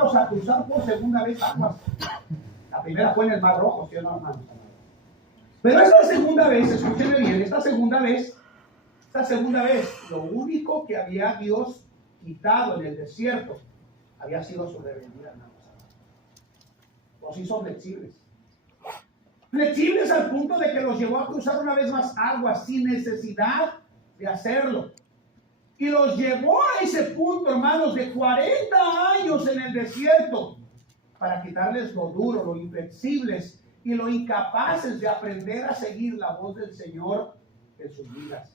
hermanos, a cruzar por segunda vez aguas. La primera fue en el Mar Rojo, ¿sí o no, hermanos? Pero esta segunda vez, escúchenme bien, esta segunda vez, lo único que había Dios quitado en el desierto había sido su rebeldía, hermanos. Los hizo flexibles. Flexibles al punto de que los llevó a cruzar una vez más aguas sin necesidad de hacerlo. Y los llevó a ese punto, hermanos, de 40 años en el desierto para quitarles lo duro, lo inflexibles y lo incapaces de aprender a seguir la voz del Señor en sus vidas.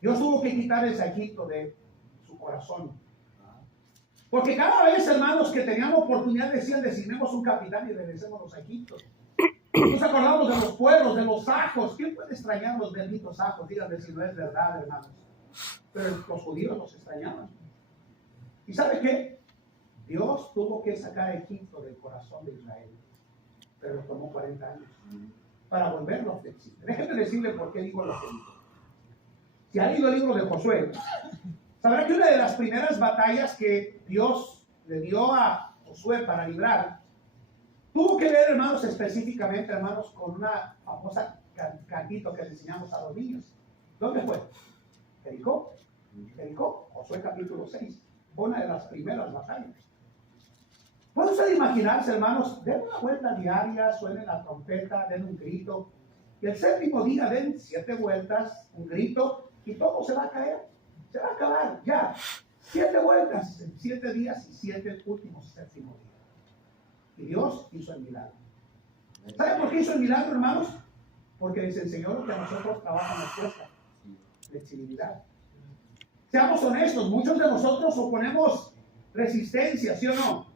Dios tuvo que quitar ese Egipto de su corazón. Porque cada vez, hermanos, que teníamos oportunidad decían, designemos un capitán y regresemos a Egipto. Nos acordamos de los pueblos, de los ajos. ¿Quién puede extrañar los benditos ajos? Díganme si no es verdad, hermanos. Pero los judíos los extrañaban. ¿Y sabe qué? Dios tuvo que sacar a Egipto del corazón de Israel. Pero lo tomó 40 años para volverlo flexible. Déjenme decirle por qué digo lo que digo. Si ha leído el libro de Josué, sabrá que una de las primeras batallas que Dios le dio a Josué para librar, tuvo que ver, hermanos, específicamente, hermanos, con una famosa cantito que le enseñamos a los niños. ¿Dónde fue? Jericó. Jericó, Josué capítulo 6. Fue una de las primeras batallas. ¿Puede usted imaginarse, hermanos? Den una vuelta diaria, suene la trompeta, den un grito. Y el séptimo día den 7 vueltas, un grito, y todo se va a caer. Se va a acabar, ya. 7 vueltas en 7 días y 7 últimos séptimos días. Y Dios hizo el milagro. ¿Sabe por qué hizo el milagro, hermanos? Porque les enseñó lo que a nosotros trabaja nos cuesta. Flexibilidad. Seamos honestos, muchos de nosotros oponemos resistencia, ¿sí o no?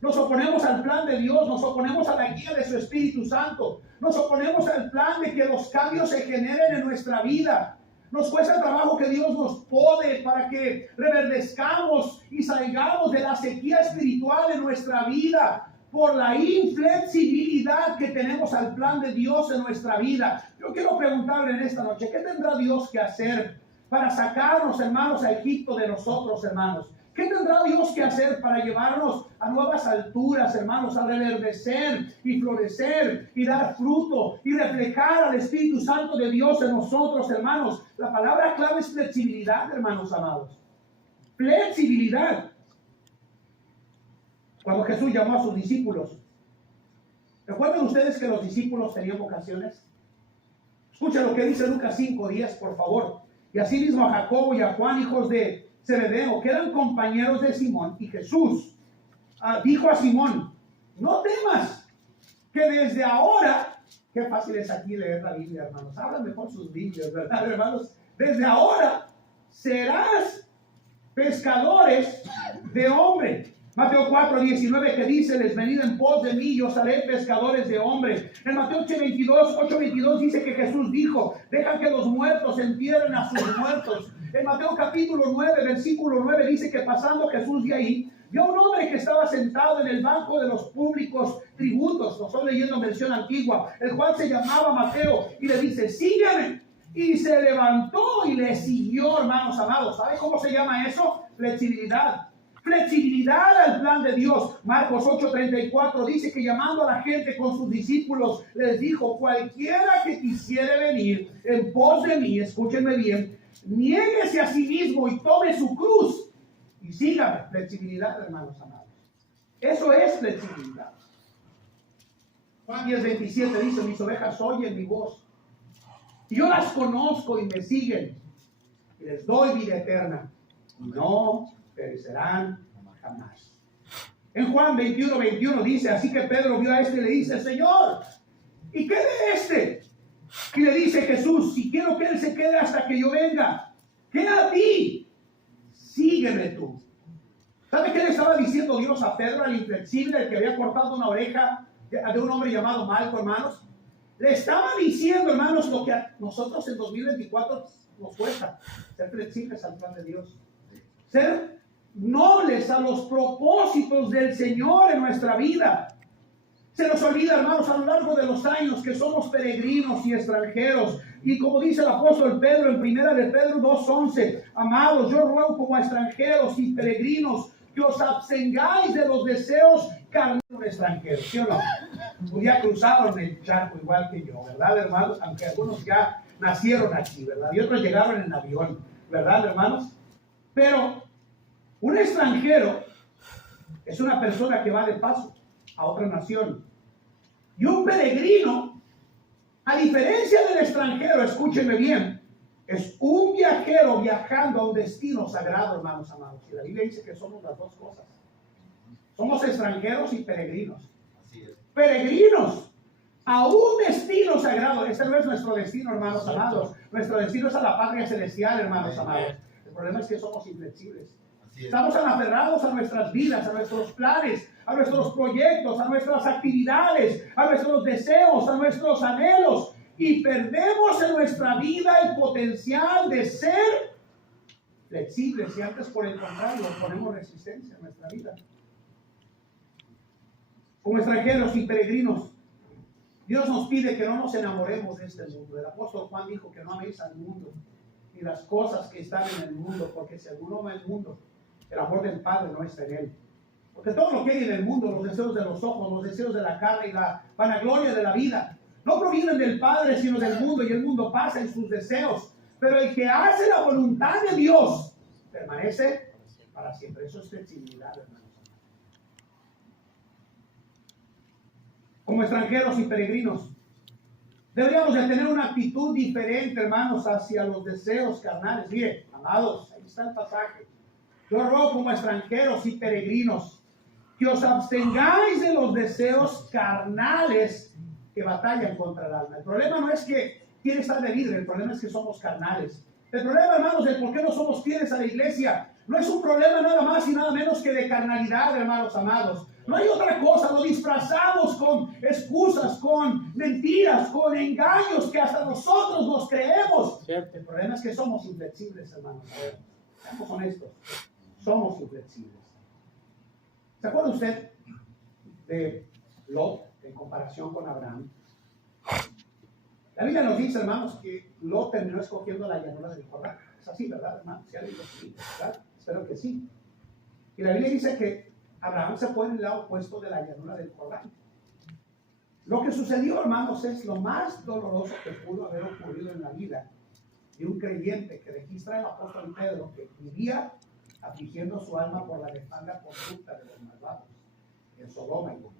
Nos oponemos al plan de Dios, nos oponemos a la guía de su Espíritu Santo, nos oponemos al plan de que los cambios se generen en nuestra vida. Nos cuesta trabajo que Dios nos pode para que reverdezcamos y salgamos de la sequía espiritual en nuestra vida por la inflexibilidad que tenemos al plan de Dios en nuestra vida. Yo quiero preguntarle en esta noche, ¿qué tendrá Dios que hacer para sacarnos, hermanos, a Egipto de nosotros, hermanos? ¿Qué tendrá Dios que hacer para llevarnos a nuevas alturas, hermanos, a reverdecer y florecer y dar fruto y reflejar al Espíritu Santo de Dios en nosotros, hermanos? La palabra clave es flexibilidad, hermanos amados. Flexibilidad. Cuando Jesús llamó a sus discípulos, ¿recuerdan ustedes que los discípulos tenían vocaciones? Escuchen lo que dice Lucas 5:10, por favor. Y asimismo a Jacobo y a Juan, hijos de Zebedeo, que eran compañeros de Simón, y Jesús dijo a Simón, no temas, que desde ahora, qué fácil es aquí leer la Biblia, hermanos, hablan mejor sus Biblias, ¿verdad, hermanos? Desde ahora serás pescadores de hombre. Mateo 4:19 que dice, les venid en pos de mí, yo os haré pescadores de hombres. En Mateo 8:22 dice que Jesús dijo, deja que los muertos entierren a sus muertos. En Mateo capítulo 9, versículo 9 dice que pasando Jesús de ahí, vio a un hombre que estaba sentado en el banco de los públicos tributos, no estoy leyendo versión antigua, el cual se llamaba Mateo, y le dice, sígueme. Y se levantó y le siguió, hermanos amados. ¿Sabe cómo se llama eso? Flexibilidad. Flexibilidad al plan de Dios. Marcos 8:34 dice que llamando a la gente con sus discípulos, les dijo, cualquiera que quisiere venir en pos de mí, escúchenme bien, niéguese a sí mismo y tome su cruz y sígame. Flexibilidad, hermanos amados. Eso es flexibilidad. Juan 10:27 dice, mis ovejas oyen mi voz y yo las conozco y me siguen y les doy vida eterna y no perecerán jamás. En Juan 21:21 dice, así que Pedro vio a este y le dice, Señor, ¿y qué de este? Y le dice Jesús, si quiero que él se quede hasta que yo venga, queda a ti, sígueme tú. ¿Sabe qué le estaba diciendo Dios a Pedro, al inflexible, el que había cortado una oreja de un hombre llamado Malco, hermanos? Le estaba diciendo, hermanos, lo que a nosotros en 2024 nos cuesta, ser flexibles al plan de Dios, ser nobles a los propósitos del Señor en nuestra vida. Se nos olvida, hermanos, a lo largo de los años que somos peregrinos y extranjeros. Y como dice el apóstol Pedro en 1 de Pedro 2:11, amados, yo ruego como a extranjeros y peregrinos que os abstengáis de los deseos carnales de un extranjero, ¿sí o no? Un día cruzaron el charco igual que yo, ¿verdad, hermanos? Aunque algunos ya nacieron aquí, ¿verdad? Y otros llegaron en avión, ¿verdad, hermanos? Pero un extranjero es una persona que va de paso a otra nación. Y un peregrino, a diferencia del extranjero, escúchenme bien, es un viajero viajando a un destino sagrado, hermanos amados. Y la Biblia dice que somos las dos cosas. Somos extranjeros y peregrinos. Así es. Peregrinos a un destino sagrado. Este no es nuestro destino, hermanos amados. Nuestro destino es a la patria celestial, hermanos amados. El problema es que somos inflexibles. Estamos aferrados a nuestras vidas, a nuestros planes, a nuestros proyectos, a nuestras actividades, a nuestros deseos, a nuestros anhelos. Y perdemos en nuestra vida el potencial de ser flexibles. Y antes, por el contrario, ponemos resistencia en nuestra vida. Como extranjeros y peregrinos, Dios nos pide que no nos enamoremos de este mundo. El apóstol Juan dijo que no améis al mundo ni las cosas que están en el mundo, porque si alguno ama el mundo, el amor del Padre no está en él. Porque todo lo que hay en el mundo, los deseos de los ojos, los deseos de la carne y la vanagloria de la vida, no provienen del Padre, sino del mundo, y el mundo pasa en sus deseos. Pero el que hace la voluntad de Dios permanece para siempre. Eso es flexibilidad, hermanos. Como extranjeros y peregrinos, deberíamos de tener una actitud diferente, hermanos, hacia los deseos carnales. Mire, amados, ahí está el pasaje. Yo ruego como extranjeros y peregrinos que os abstengáis de los deseos carnales que batallan contra el alma. El problema no es que quiere estar de líder, el problema es que somos carnales. El problema, hermanos, de por qué no somos fieles a la iglesia, no es un problema nada más y nada menos que de carnalidad, hermanos amados. No hay otra cosa, lo disfrazamos con excusas, con mentiras, con engaños que hasta nosotros nos creemos. ¿Cierto? El problema es que somos inflexibles, hermanos. Seamos honestos, somos inflexibles. ¿Se acuerda usted de Lot en comparación con Abraham? La Biblia nos dice, hermanos, que Lot terminó escogiendo la llanura del Jordán. Es así, ¿verdad, hermanos? ¿Sí ha leído? Sí, ¿verdad? Espero que sí. Y la Biblia dice que Abraham se fue en el lado opuesto de la llanura del Jordán. Lo que sucedió, hermanos, es lo más doloroso que pudo haber ocurrido en la vida de un creyente que registra el apóstol Pedro, que vivía afligiendo su alma por la nefanda conducta de los malvados en Sodoma y Gomorra.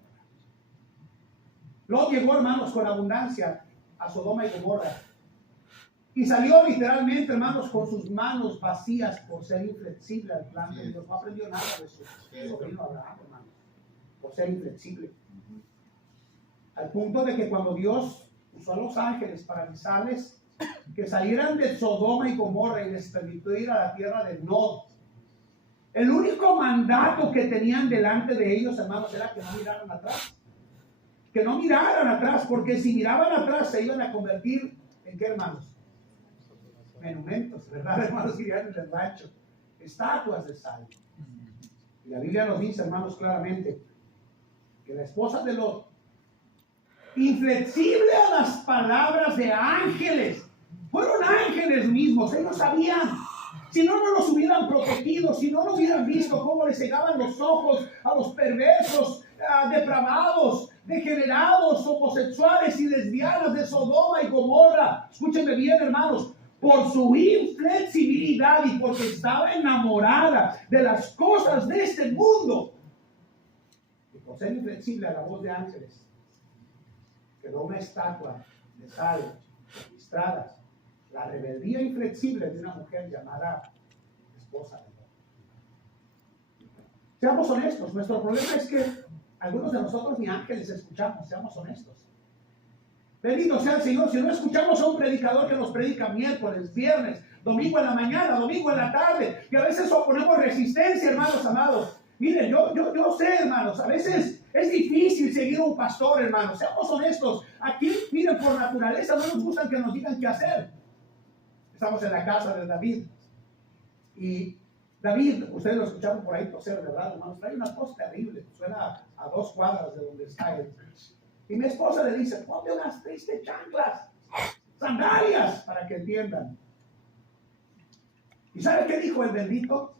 Lot llegó, hermanos, con abundancia a Sodoma y Gomorra y salió literalmente, hermanos, con sus manos vacías por ser inflexible al plan de Dios. No aprendió nada de su sobrino Abraham, hermanos, por ser inflexible. Al punto de que cuando Dios usó a los ángeles para avisarles que salieran de Sodoma y Gomorra y les permitió ir a la tierra de Nod, el único mandato que tenían delante de ellos, hermanos, era que no miraran atrás. Que no miraran atrás, porque si miraban atrás se iban a convertir en ¿qué, hermanos? Monumentos, ¿verdad, hermanos? Dirían en el rancho, estatuas de sal. Y la Biblia nos dice, hermanos, claramente que la esposa de Lot, inflexible a las palabras de ángeles, fueron ángeles mismos, ellos sabían. Si no, no los hubieran protegido, si no, no hubieran visto cómo les cegaban los ojos a los perversos, depravados, degenerados, homosexuales y lesbianas de Sodoma y Gomorra. Escúchenme bien, hermanos, por su inflexibilidad y porque estaba enamorada de las cosas de este mundo, y por ser inflexible a la voz de ángeles, quedó una estatua de sal registrada. La rebeldía inflexible de una mujer llamada esposa de Lot. Seamos honestos, nuestro problema es que algunos de nosotros ni ángeles escuchamos, seamos honestos. Bendito sea el Señor, si no escuchamos a un predicador que nos predica miércoles, viernes, domingo en la mañana, domingo en la tarde, y a veces oponemos resistencia, hermanos amados. Miren, yo sé, hermanos, a veces es difícil seguir a un pastor, hermanos, seamos honestos. Aquí, miren, por naturaleza no nos gustan que nos digan qué hacer. Estamos en la casa de David. Y David, ustedes lo escucharon por ahí toser, ¿verdad, hermanos? Trae una tos terrible, suena a 2 cuadras de donde está él. Y mi esposa le dice, ponte unas tristes chanclas, sandalias, para que entiendan. ¿Y sabe qué dijo el bendito?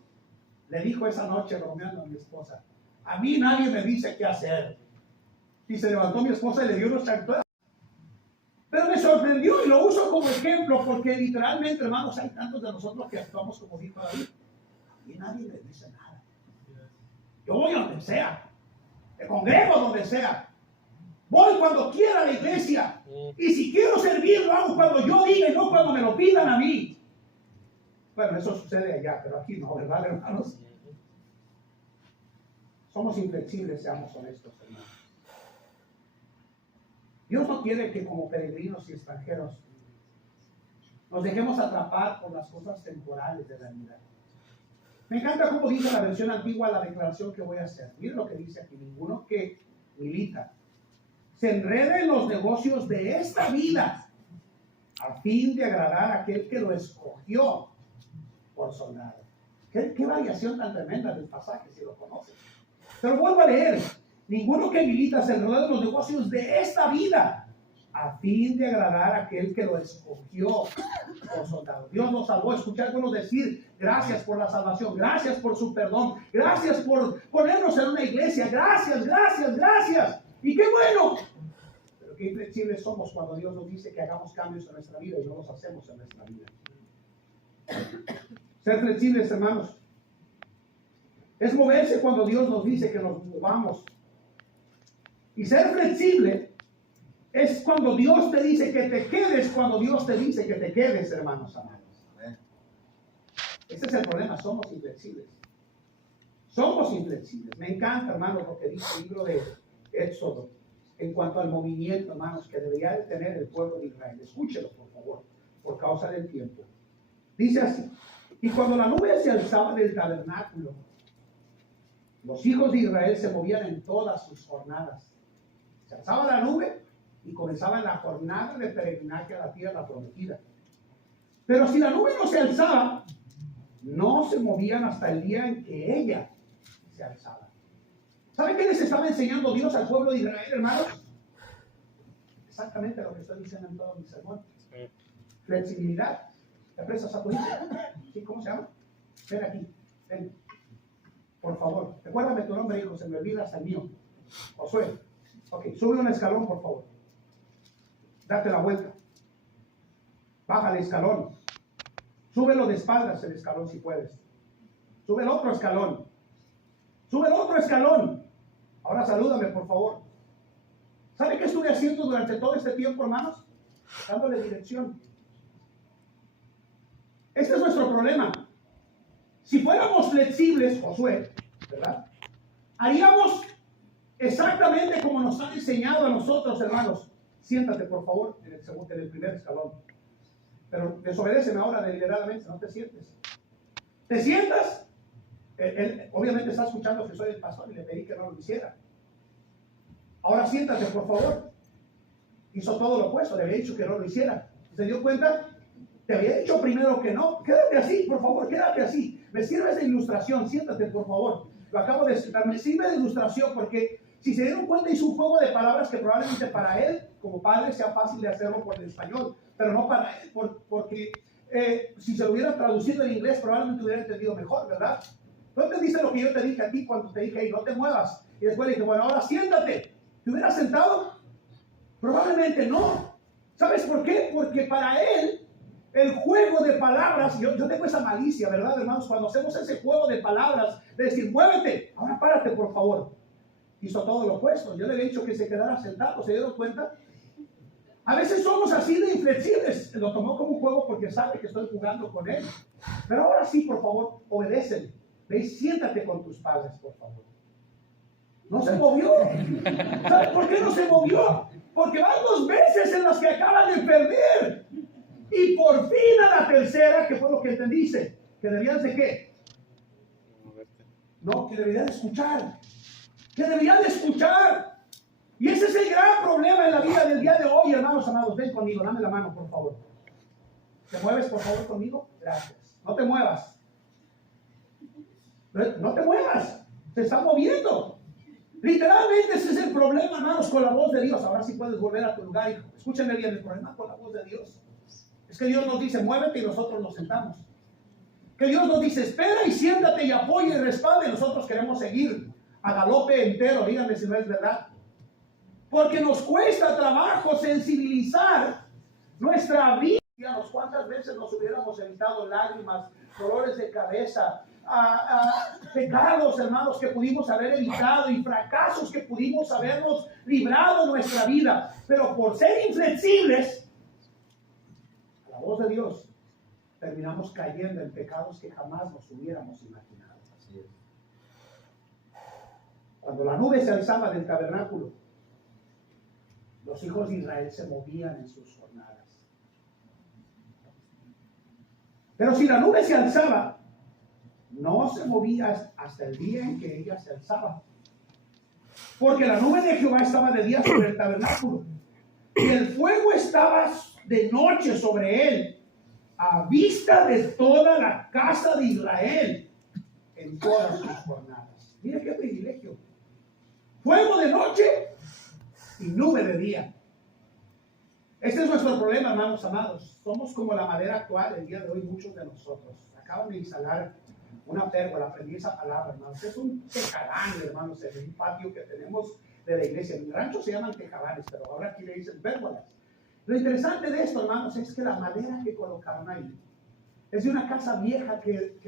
le dijo esa noche bromeando a mi esposa, a mí nadie me dice qué hacer. Y se levantó mi esposa y le dio unos chantadas. Pero me sorprendió y lo uso como ejemplo porque literalmente, hermanos, hay tantos de nosotros que actuamos como dijo David. Y nadie me dice nada. Yo voy a donde sea. Me congrego donde sea. Voy cuando quiera a la iglesia. Y si quiero servir, lo hago cuando yo diga y no cuando me lo pidan a mí. Bueno, eso sucede allá, pero aquí no, ¿verdad, hermanos? Somos inflexibles, seamos honestos, hermanos. Dios no quiere que como peregrinos y extranjeros nos dejemos atrapar por las cosas temporales de la vida. Me encanta cómo dice la versión antigua la declaración que voy a hacer. Miren lo que dice aquí: ninguno que milita se enrede en los negocios de esta vida a fin de agradar a aquel que lo escogió por soldado. ¿Qué variación tan tremenda del pasaje, si lo conocen? Pero vuelvo a leer. Ninguno que milita se enreda en los negocios de esta vida a fin de agradar a aquel que lo escogió por soldado. Dios nos salvó. Escuchándonos decir gracias por la salvación, gracias por su perdón, gracias por ponernos en una iglesia, gracias, gracias, gracias. Y qué bueno. Pero qué inflexibles somos cuando Dios nos dice que hagamos cambios en nuestra vida y no los hacemos en nuestra vida. Ser flexibles, hermanos, es moverse cuando Dios nos dice que nos movamos. Y ser flexible es cuando Dios te dice que te quedes, cuando Dios te dice que te quedes, hermanos amados. Ese es el problema, somos inflexibles. Somos inflexibles. Me encanta, hermano, lo que dice el libro de Éxodo en cuanto al movimiento, hermanos, que debería de tener el pueblo de Israel. Escúchelo, por favor, por causa del tiempo. Dice así: y cuando la nube se alzaba del tabernáculo, los hijos de Israel se movían en todas sus jornadas. Se alzaba la nube y comenzaban la jornada de peregrinaje a la tierra prometida. Pero si la nube no se alzaba, no se movían hasta el día en que ella se alzaba. ¿Saben qué les estaba enseñando Dios al pueblo de Israel, hermanos? Exactamente lo que estoy diciendo en todo mi sermón. Flexibilidad. ¿Te prestas a tu hijo? ¿Sí? ¿Cómo se llama? Ven aquí, ven. Por favor, recuérdame tu nombre, hijo, se me olvida hasta el mío. Josué. Ok, sube un escalón, por favor. Date la vuelta. Baja el escalón. Súbelo de espaldas el escalón si puedes. Sube el otro escalón. Sube el otro escalón. Ahora salúdame, por favor. ¿Sabe qué estuve haciendo durante todo este tiempo, hermanos? Dándole dirección. Este es nuestro problema. Si fuéramos flexibles, Josué, ¿verdad? Haríamos exactamente como nos han enseñado a nosotros, hermanos. Siéntate, por favor, en el primer escalón. Pero desobedéceme ahora deliberadamente, no te sientes. ¿Te sientas? Él obviamente está escuchando que soy el pastor y le pedí que no lo hiciera. Ahora siéntate, por favor. Hizo todo lo opuesto, le había dicho que no lo hiciera. ¿Se dio cuenta? Te había dicho primero que no. Quédate así, por favor, quédate así. Me sirves de ilustración, siéntate, por favor. Lo acabo de citar, me sirve de ilustración porque si se dieron cuenta hizo un juego de palabras que probablemente para él, como padre, sea fácil de hacerlo por el español, pero no para él, porque si se lo hubiera traducido en inglés probablemente hubiera entendido mejor, ¿verdad? ¿Tú entendiste lo que yo te dije a ti cuando te dije, hey, no te muevas? Y después le dije, bueno, ahora siéntate. ¿Te hubieras sentado? Probablemente no. ¿Sabes por qué? Porque para él, el juego de palabras, yo tengo esa malicia, ¿verdad, hermanos? Cuando hacemos ese juego de palabras, de decir, muévete, ahora párate, por favor. Hizo todo lo opuesto. Yo le había dicho que se quedara sentado, ¿se dieron cuenta? A veces somos así de inflexibles. Lo tomó como un juego porque sabe que estoy jugando con él. Pero ahora sí, por favor, obedécele. Ve y siéntate con tus padres, por favor. No se movió. ¿Sabes por qué no se movió? Porque van 2 veces en las que acaban de perder. Y por fin a la tercera, que fue lo que entendiste, que debían de ¿qué? No, que deberían de escuchar. Que deberían de escuchar. Y ese es el gran problema en la vida del día de hoy, hermanos amados. Ven conmigo, dame la mano, por favor. ¿Te mueves, por favor, conmigo? Gracias. No te muevas. No te muevas. Se está moviendo. Literalmente ese es el problema, hermanos, con la voz de Dios. Ahora sí puedes volver a tu lugar, hijo. Escúchenme bien, el problema con la voz de Dios es que Dios nos dice, muévete, y nosotros nos sentamos. Que Dios nos dice, espera y siéntate y apoya y respalda, y nosotros queremos seguir a galope entero. Díganme si no es verdad. Porque nos cuesta trabajo sensibilizar nuestra vida. ¿Cuántas veces nos hubiéramos evitado lágrimas, dolores de cabeza, pecados, hermanos, que pudimos haber evitado y fracasos que pudimos habernos librado en nuestra vida? Pero por ser inflexibles a la voz de Dios, terminamos cayendo en pecados que jamás nos hubiéramos imaginado. Así es. Cuando la nube se alzaba del tabernáculo, los hijos de Israel se movían en sus jornadas. Pero si la nube se alzaba, no se movía hasta el día en que ella se alzaba. Porque la nube de Jehová estaba de día sobre el tabernáculo, y el fuego estaba de noche sobre él, a vista de toda la casa de Israel, en todas sus jornadas. Mira qué privilegio. Fuego de noche y nube de día. Este es nuestro problema, hermanos amados. Somos como la madera actual el día de hoy, muchos de nosotros. Acaban de instalar una pérgola, aprendí esa palabra, hermanos. Es un tejabán, hermanos, en un patio que tenemos de la iglesia. En mi rancho se llaman tejabanes, pero ahora aquí le dicen pérgolas. Lo interesante de esto, hermanos, es que la madera que colocaron ahí es de una casa vieja que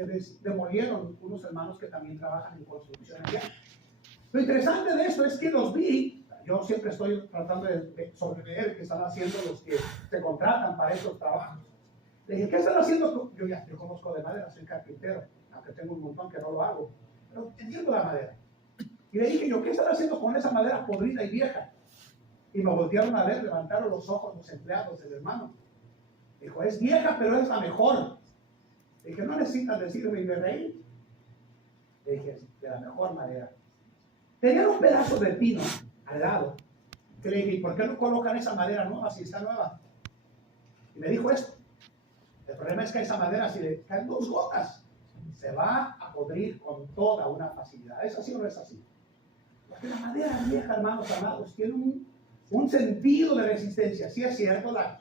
demolieron unos hermanos que también trabajan en construcción allá. Lo interesante de esto es que los vi. Yo siempre estoy tratando de sobrever qué están haciendo los que se contratan para esos trabajos. Le dije, ¿qué están haciendo? Yo conozco de madera, soy carpintero, aunque tengo un montón que no lo hago, pero entiendo la madera. Y le dije yo, ¿qué están haciendo con esa madera podrida y vieja? Y me voltearon a ver, levantaron los ojos los empleados del hermano. Dijo, es vieja, pero es la mejor. Le dije, no necesitas decirme, y me reí. Le dije, de la mejor madera. Tenían un pedazo de pino al lado. Que le dije, ¿y por qué no colocan esa madera nueva si está nueva? Y me dijo esto. El problema es que esa madera, si le caen 2 gotas, se va a podrir con toda una facilidad. ¿Es así o no es así? Porque la madera vieja, hermanos amados, tiene un sentido de resistencia. Sí es cierto, la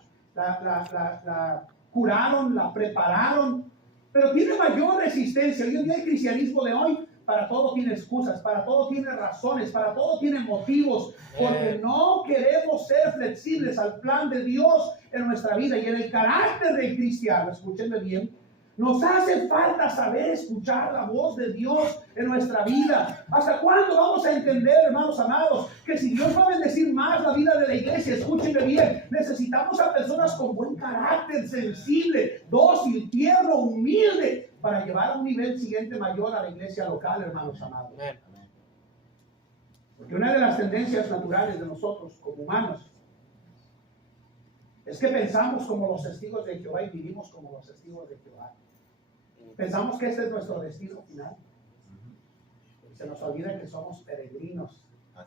curaron, la prepararon, pero tiene mayor resistencia. Hoy en día el cristianismo de hoy, para todo tiene excusas, para todo tiene razones, para todo tiene motivos, porque no queremos ser flexibles al plan de Dios en nuestra vida y en el carácter del cristiano. Escúchenme bien. Nos hace falta saber escuchar la voz de Dios en nuestra vida. ¿Hasta cuándo vamos a entender, hermanos amados, que si Dios va a bendecir más la vida de la iglesia, escúchenme bien, necesitamos a personas con buen carácter, sensible, dócil, tierno, humilde, para llevar a un nivel siguiente mayor a la iglesia local, hermanos amados? Porque una de las tendencias naturales de nosotros como humanos es que pensamos como los testigos de Jehová y vivimos como los testigos de Jehová. Pensamos que este es nuestro destino final. Se nos olvida que somos peregrinos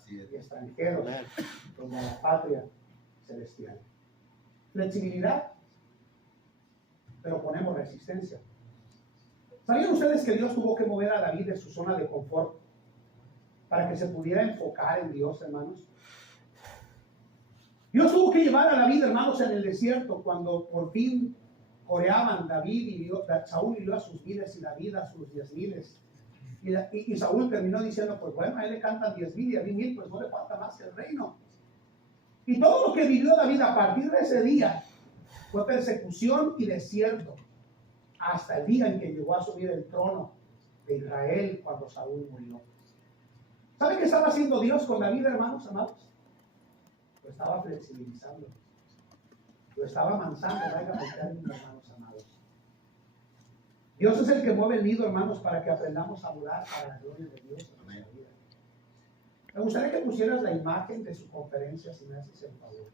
y extranjeros como la patria celestial. Flexibilidad, pero ponemos resistencia. ¿Sabían ustedes que Dios tuvo que mover a David de su zona de confort para que se pudiera enfocar en Dios, hermanos? Dios tuvo que llevar a David, hermanos, en el desierto cuando por fin coreaban David y Saúl hirió a sus miles y David a sus 10,000. Y Saúl terminó diciendo, pues bueno, a él le cantan 10,000 y a mí 1,000, pues no le falta más que el reino. Y todo lo que vivió David a partir de ese día fue persecución y desierto, hasta el día en que llegó a asumir el trono de Israel cuando Saúl murió. ¿Saben qué estaba haciendo Dios con David, hermanos amados? Lo estaba flexibilizando. Lo estaba amansando, hermanos amados. Dios es el que mueve el nido, hermanos, para que aprendamos a volar para la gloria de Dios en nuestra vida. Me gustaría que pusieras la imagen de su conferencia, si me haces el favor.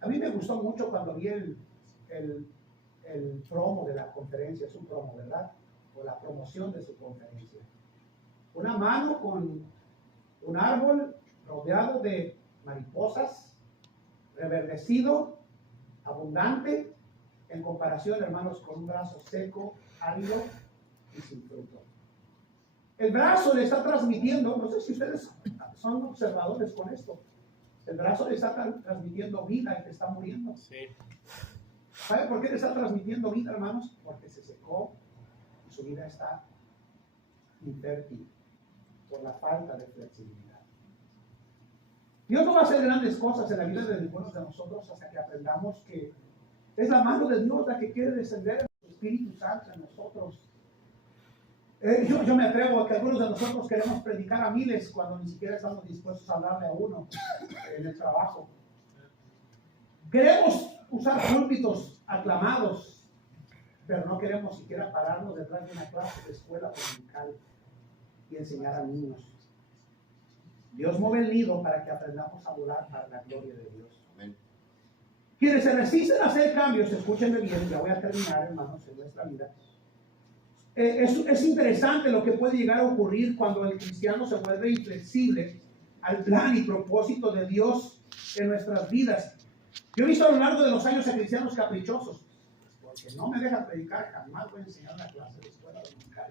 A mí me gustó mucho cuando vi el promo de la conferencia. Es un promo, ¿verdad? O la promoción de su conferencia. Una mano con un árbol rodeado de mariposas, reverdecido, abundante, en comparación, hermanos, con un brazo seco, árido y sin fruto. El brazo le está transmitiendo, no sé si ustedes son observadores con esto, el brazo le está transmitiendo vida al que está muriendo. Sí. ¿Sabe por qué le está transmitiendo vida, hermanos? Porque se secó y su vida está infértil por la falta de flexibilidad. Dios no va a hacer grandes cosas en la vida de ninguno de nosotros hasta que aprendamos que es la mano de Dios la que quiere descender en el Espíritu Santo en nosotros. Yo me atrevo a que algunos de nosotros queremos predicar a miles cuando ni siquiera estamos dispuestos a hablarle a uno en el trabajo. Queremos usar púlpitos aclamados, pero no queremos siquiera pararnos detrás de una clase de escuela dominical y enseñar a niños. Dios mueve el nido para que aprendamos a volar para la gloria de Dios. Amén. Quienes se resisten a hacer cambios, escúchenme bien, ya voy a terminar, hermanos, en nuestra vida. Es interesante lo que puede llegar a ocurrir cuando el cristiano se vuelve inflexible al plan y propósito de Dios en nuestras vidas. Yo he visto a lo largo de los años a cristianos caprichosos, porque no me dejan predicar, jamás voy a enseñar una clase de escuela dominical.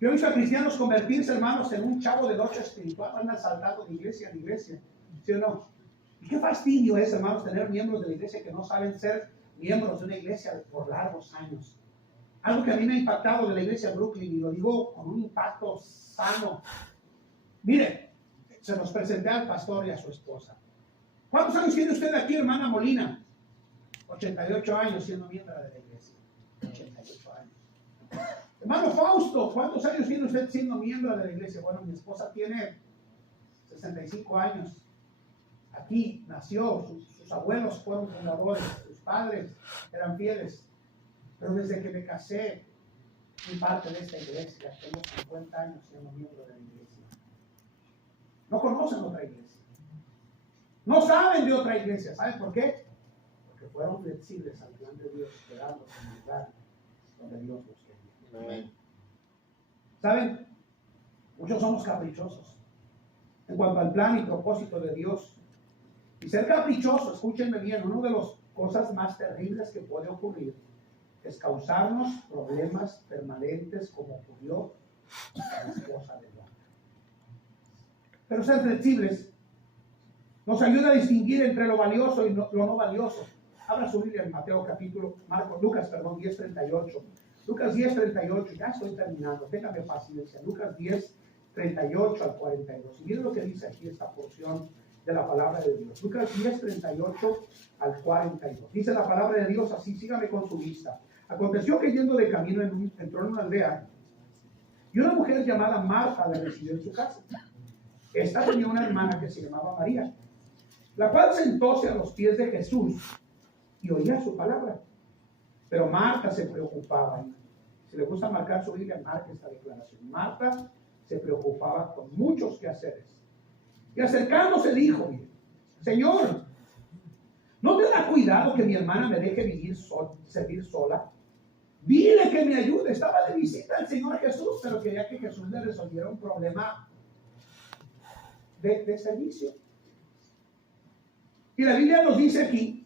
Yo he visto a cristianos convertirse, hermanos, en un chavo del 8 espiritual, andan saltando de iglesia en iglesia, ¿sí o no? Y qué fastidio es, hermanos, tener miembros de la iglesia que no saben ser miembros de una iglesia por largos años. Algo que a mí me ha impactado de la iglesia de Brooklyn, y lo digo con un impacto sano. Mire, se nos presenté al pastor y a su esposa. ¿Cuántos años tiene usted aquí, hermana Molina? 88 años siendo miembro de la iglesia. 88 años. Hermano Fausto, ¿cuántos años tiene usted siendo miembro de la iglesia? Bueno, mi esposa tiene 65 años. Aquí nació, sus abuelos fueron fundadores, sus padres eran fieles. Pero desde que me casé, fui parte de esta iglesia. Tengo 50 años siendo miembro de la iglesia. No conocen otra iglesia. No saben de otra iglesia. ¿Saben por qué? Porque fueron flexibles al plan de Dios, quedando en el lugar donde Dios los quería. Amén. ¿Saben? Muchos somos caprichosos en cuanto al plan y propósito de Dios. Y ser caprichoso, escúchenme bien, una de las cosas más terribles que puede ocurrir es causarnos problemas permanentes como ocurrió con la esposa de Lot. Pero ser flexibles nos ayuda a distinguir entre lo valioso y lo no valioso. Abra su Biblia en Lucas 10:38. Lucas 10:38, ya estoy terminando, téngame paciencia. Lucas 10:38 al 42. Y miren lo que dice aquí esta porción de la palabra de Dios. Lucas 10:38 al 42. Dice la palabra de Dios así, sígame con su vista. Aconteció que yendo de camino entró en una aldea y una mujer llamada Marta la recibió en su casa. Esta tenía una hermana que se llamaba María, la cual sentóse a los pies de Jesús y oía su palabra. Pero Marta se preocupaba. Si le gusta marcar su Biblia, marque esta declaración. Marta se preocupaba con muchos quehaceres. Y acercándose dijo: Señor, ¿no te da cuidado que mi hermana me deje servir sola? Dile que me ayude. Estaba de visita al Señor Jesús, pero quería que Jesús le resolviera un problema de servicio. Y la Biblia nos dice aquí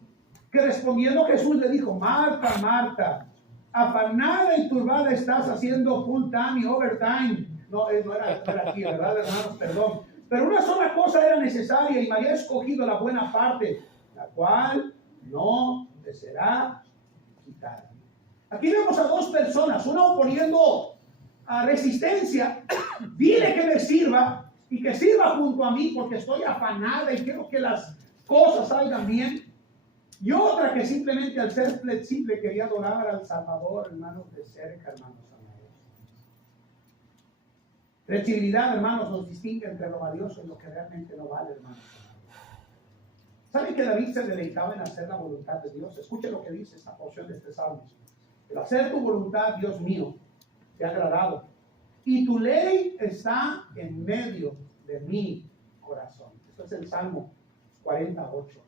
que respondiendo Jesús le dijo: Marta, Marta, afanada y turbada estás haciendo full time y overtime. No era aquí, ¿verdad, hermanos? Perdón. Pero una sola cosa era necesaria y María ha escogido la buena parte, la cual no te será quitada. Aquí vemos a dos personas, una oponiendo a resistencia. Dile que me sirva y que sirva junto a mí porque estoy afanada y quiero que las cosas salgan bien. Y otra que simplemente al ser flexible quería adorar al Salvador, hermanos, de cerca, hermanos amados. Flexibilidad, hermanos, nos distingue entre lo valioso y lo que realmente no vale, hermanos. ¿Saben que David se deleitaba en hacer la voluntad de Dios? Escuche lo que dice esta porción de este salmo. El hacer tu voluntad, Dios mío, te ha agradado. Y tu ley está en medio de mi corazón. Esto es el Salmo 48.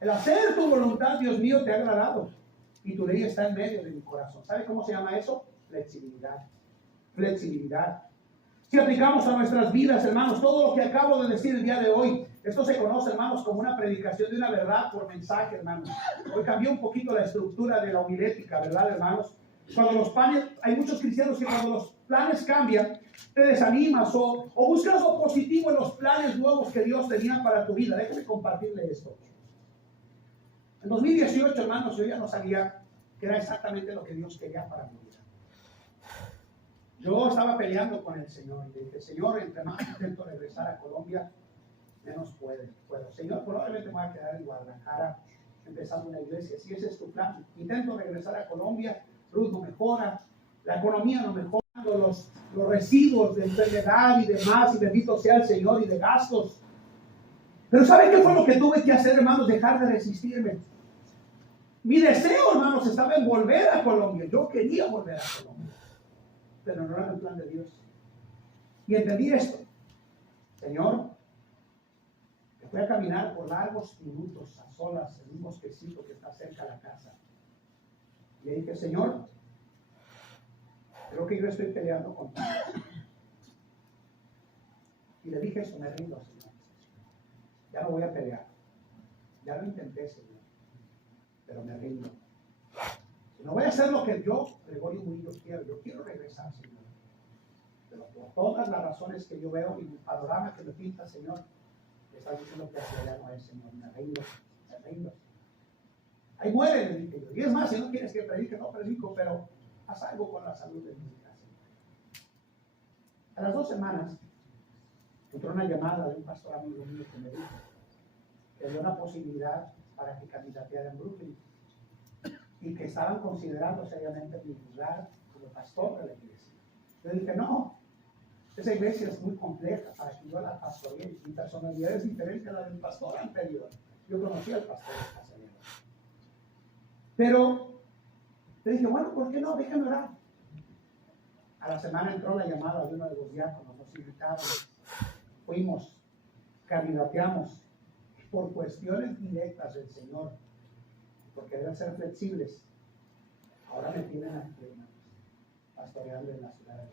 El hacer tu voluntad, Dios mío, te ha agradado. Y tu ley está en medio de mi corazón. ¿Sabe cómo se llama eso? Flexibilidad. Flexibilidad. Si aplicamos a nuestras vidas, hermanos, todo lo que acabo de decir el día de hoy, esto se conoce, hermanos, como una predicación de una verdad por mensaje, hermanos. Hoy cambió un poquito la estructura de la homilética, ¿verdad, hermanos? Cuando los planes, hay muchos cristianos que cuando los planes cambian, te desanimas o buscas lo positivo en los planes nuevos que Dios tenía para tu vida. Déjame compartirle esto. En 2018, hermanos, yo ya no sabía qué era exactamente lo que Dios quería para mi vida. Yo estaba peleando con el Señor y le dije, Señor, entre más intento regresar a Colombia, menos puedo. Señor, probablemente me voy a quedar en Guadalajara empezando una iglesia. Si ese es tu plan, intento regresar a Colombia, Ruth no mejora, la economía no mejora, los residuos de enfermedad y demás, y bendito sea el Señor, y de gastos. Pero ¿saben qué fue lo que tuve que hacer, hermanos? Dejar de resistirme. Mi deseo, hermanos, estaba en volver a Colombia. Yo quería volver a Colombia, pero no era el plan de Dios. Y entendí esto. Señor, me fui a caminar por largos minutos a solas en un bosquecito que está cerca de la casa. Y le dije, Señor, creo que yo estoy peleando contigo. Y le dije eso, me rindo, Señor. Ya no voy a pelear. Ya lo intenté, Señor. Pero me rindo. No voy a hacer lo que yo, Gregorio Murillo, quiero. Yo quiero regresar, Señor. Pero por todas las razones que yo veo y el panorama que me pinta, Señor, me está diciendo que hacia allá no es, Señor. Me rindo. Me rindo. Ahí muere, le dije yo. Y es más, si no quieres que predique, no predico, pero haz algo con la salud de mi hija, Señor. A las 2 semanas, entró una llamada de un pastor amigo mío que me dijo que había una posibilidad para que candidateara en Brooklyn y que estaban considerando seriamente mi lugar como pastor de la iglesia. Yo dije, no, esa iglesia es muy compleja para que yo la pastoree. Mi personalidad es diferente a la del pastor anterior. Yo conocí al pastor pastoreo. Pero le dije, bueno, ¿por qué no? Déjame orar. A la semana entró la llamada de uno de los diáconos, nos invitaron, fuimos, candidateamos por cuestiones directas del Señor, porque deben ser flexibles. Ahora me tienen aquí, pastoreando en la ciudad de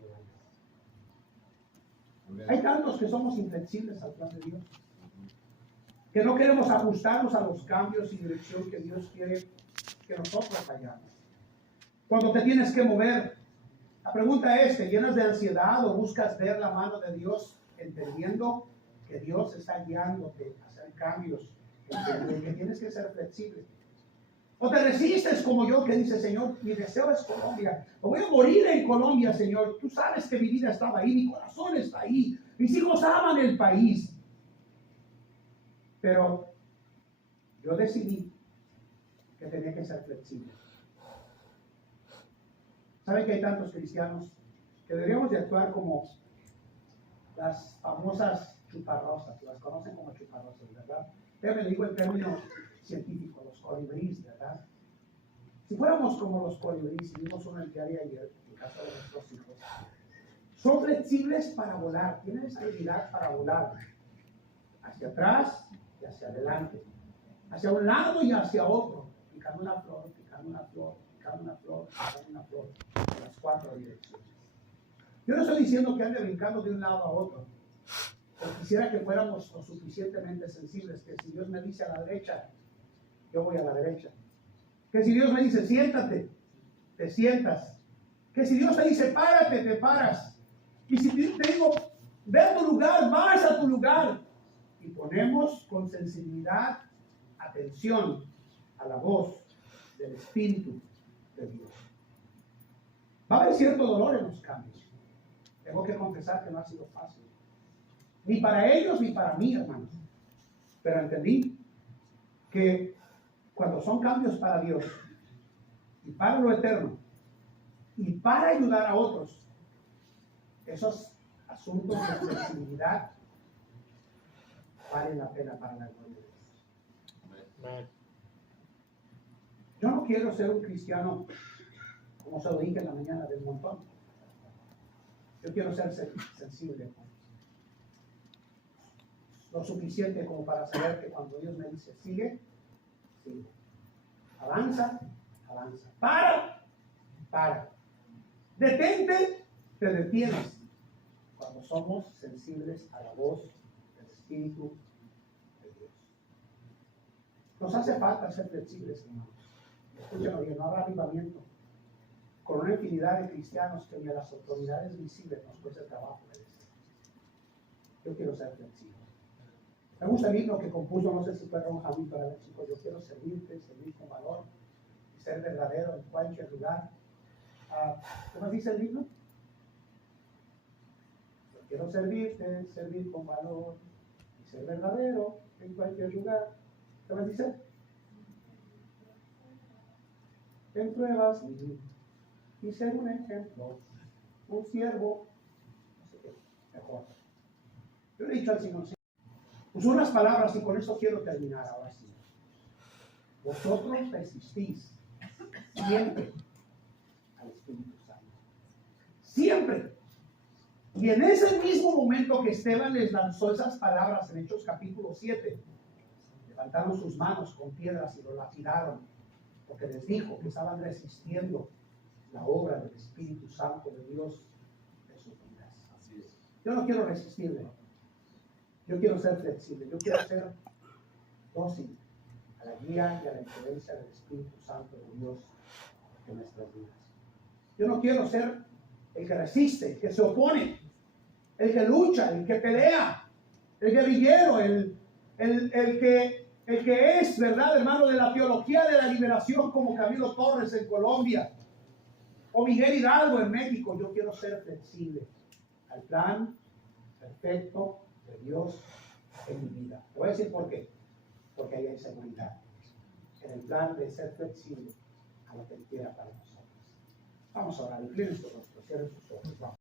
Nueva. Hay tantos que somos inflexibles al plan de Dios, que no queremos ajustarnos a los cambios y dirección que Dios quiere que nosotros vayamos. Cuando te tienes que mover, la pregunta es, ¿te llenas de ansiedad o buscas ver la mano de Dios entendiendo que Dios está guiándote a hacer cambios, que tienes que ser flexible? ¿O te resistes como yo que dice, Señor, mi deseo es Colombia, me voy a morir en Colombia, Señor, tú sabes que mi vida estaba ahí, mi corazón está ahí, mis hijos aman el país? Pero yo decidí que tenía que ser flexible. ¿Saben que hay tantos cristianos que deberíamos de actuar como las famosas chuparrosas? Las conocen como chuparrosas, ¿verdad? Yo me digo el término científico, los colibríes, ¿verdad? Si fuéramos como los colibríes, y vimos uno el día de ayer, en el caso de nuestros hijos, son flexibles para volar, tienen esa habilidad para volar hacia atrás y hacia adelante, hacia un lado y hacia otro, picando una flor, picando una flor, picando una flor, picando una flor, en las 4 direcciones. Yo no estoy diciendo que ande brincando de un lado a otro, pero quisiera que fuéramos lo suficientemente sensibles, que si Dios me dice a la derecha, yo voy a la derecha. Que si Dios me dice siéntate, te sientas. Que si Dios te dice párate, te paras. Y si te digo ve a tu lugar, vas a tu lugar. Y ponemos con sensibilidad atención a la voz del Espíritu de Dios. Va a haber cierto dolor en los cambios. Tengo que confesar que no ha sido fácil. Ni para ellos ni para mí, hermanos. Pero entendí que cuando son cambios para Dios y para lo eterno y para ayudar a otros, esos asuntos de flexibilidad valen la pena para la gloria de Dios. Yo no quiero ser un cristiano, como se lo dije en la mañana, del montón. Yo quiero ser sensible, lo suficiente como para saber que cuando Dios me dice sigue, sigue. Avanza, avanza. Para. Detente, te detienes. Cuando somos sensibles a la voz del Espíritu de Dios. Nos hace falta ser flexibles, hermanos. Escúchenlo bien, no habrá avivamiento con una infinidad de cristianos que ni a las autoridades visibles nos cuesta trabajo. Yo quiero ser flexible. Me gusta el himno que compuso, no sé si fue Ron Javín, para ver, chicos, yo quiero servirte, servir con valor y ser verdadero en cualquier lugar. ¿Cómo dice el himno? Yo quiero servirte, servir con valor y ser verdadero en cualquier lugar. ¿Qué más dice? En pruebas y ser un ejemplo, un siervo, no sé qué, mejor. Yo le he dicho al Señor, usó unas palabras y con eso quiero terminar ahora sí. Vosotros resistís siempre al Espíritu Santo. Siempre. Y en ese mismo momento que Esteban les lanzó esas palabras en Hechos capítulo 7, levantaron sus manos con piedras y lo lapidaron, porque les dijo que estaban resistiendo la obra del Espíritu Santo de Dios en sus vidas. Yo no quiero resistirle. Yo quiero ser flexible. Yo quiero ser dócil a la guía y a la influencia del Espíritu Santo de Dios en nuestras vidas. Yo no quiero ser el que resiste, el que se opone, el que lucha, el que pelea, el guerrillero, el que es, ¿verdad, hermano, de la teología de la liberación como Camilo Torres en Colombia o Miguel Hidalgo en México. Yo quiero ser flexible al plan perfecto de Dios en mi vida. Te voy a decir por qué. Porque hay inseguridad en el plan de ser flexible a lo que Él quiera para nosotros. Vamos a orar. Inclinen sus rostros, cierren sus ojos. Vamos.